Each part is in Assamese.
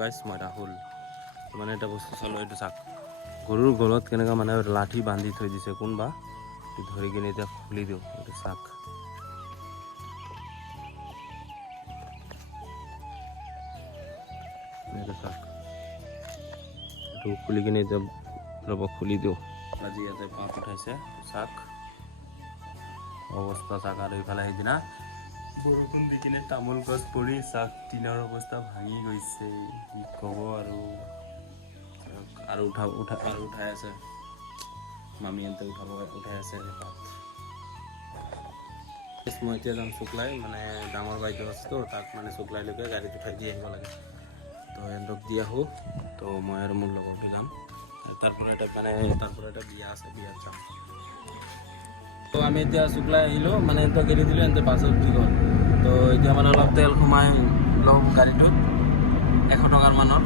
গাইছ মই ৰাহুল মানে এটা বস্তু চালোঁ এইটো চাক গৰুৰ গলত কেনেকৈ মানে লাঠি বান্ধি থৈ দিছে কোনবা ধৰি কিনে এতিয়া খুলি দিওঁ এইটো চাক এইটো চাক এইটো খুলি কিনে এতিয়া ৰ'ব খুলি দিওঁ আজি ইয়াতে পাত উঠাইছে চাক অৱস্থা চাক আৰু ইফালে সেইদিনা বৰষুণ দি কিনে তামোল গছ পৰি চাক টিনৰ অৱস্থা ভাঙি গৈছে কি ক'ব আৰু উঠাই আছে মামীহঁতে উঠাই আছে মই এতিয়া যাম চুকলাই মানে ডাঙৰ বাইদেউ আছে তো তাক মানে চুকলাইলৈকে গাড়ীত উঠাই দি আহিব লাগে তো সিহঁতক দি আহোঁ তো মই আৰু মোৰ লগৰটো যাম তাৰপৰা এটা বিয়া আছে বিয়াত যাম তো আমি এতিয়া চুকলাই আহিলোঁ মানে সিহঁতক এৰি দিলোঁ সিহঁতে বাছত উঠি গ'ল তো এতিয়া মানে অলপ তেল সোমাই ল'ম গাড়ীটোত 100 টকাৰ মানৰ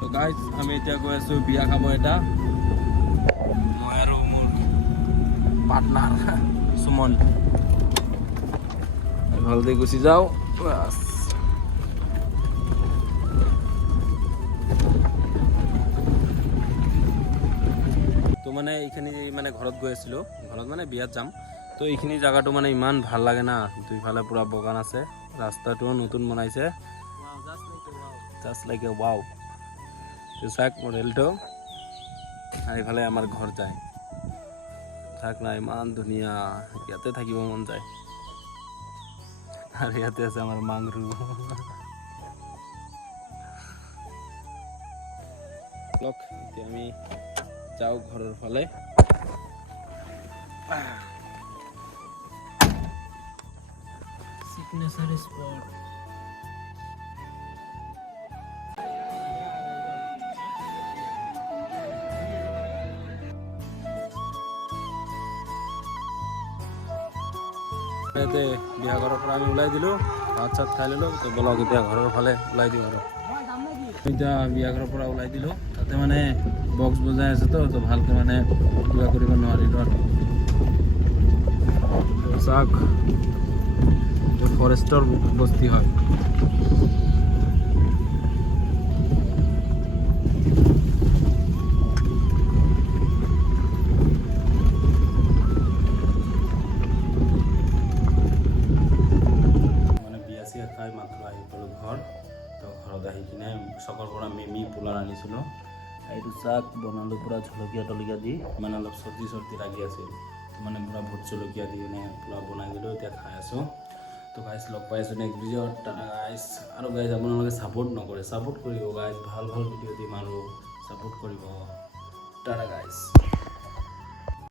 তো গাইজ আমি এতিয়া গৈ আছোঁ বিয়া খাব এটা মই আৰু মোৰ পাৰ্টনাৰ সুমন ভালদে গুচি যাওঁ বাছ তো মানে এইখিনি মানে ঘৰত গৈ আছিলোঁ ঘৰত মানে বিয়াত যাম তো এইখিনি জেগাটো মানে ইমান ভাল লাগে না দুইফালে পুৰা বাগান আছে ৰাস্তাটোও নতুন বনাইছে জাষ্ট লাইক এ ৱাও চাক মডেলটো আৰু এইফালে আমাৰ ঘৰ যায় থাক না ইমান ধুনীয়া ইয়াতে থাকিব মন যায় আৰু ইয়াতে আছে আমাৰ মাংৰু এতিয়া আমি যাওঁ ঘৰৰ ফালে সিগনেচাৰ স্পট ইয়াতে বিয়া ঘৰৰ পৰা আমি ওলাই দিলোঁ ভাত চাত খাই ল'লোঁ তো বলক এতিয়া ঘৰৰ ফালে ওলাই দিওঁ আৰু এতিয়া বিয়া ঘৰৰ পৰা ওলাই দিলোঁ তাতে মানে বক্স বজাই আছে তো ভালকৈ মানে কিবা কৰিব নোৱাৰিলোঁ আৰু চাওক ফৰেষ্টৰ বস্তি হয় খাই মাত্ৰ আহি পালোঁ ঘৰ তো ঘৰত আহি কিনে চকৰ পৰা মেমি পোলাৰ আনিছিলোঁ এইটো চাক বনালোঁ পূৰা জলকীয়া দি মানে অলপ চৰ্দি লাগি আছিল তো মানে পূৰা ভোট জলকীয়া দি কিনে পোলাও বনাই দিলোঁ এতিয়া খাই আছোঁ তো গাইজ লগ পাই আছোঁ নেক্সট ভিডিঅ'ত টাটা গাইজ আৰু গাইজ আপোনালোকে ছাপোৰ্ট নকৰে ছাপোৰ্ট কৰিব গাইজ ভাল ভিডিঅ' দিম আৰু ছাপোৰ্ট কৰিব টাটা গাইজ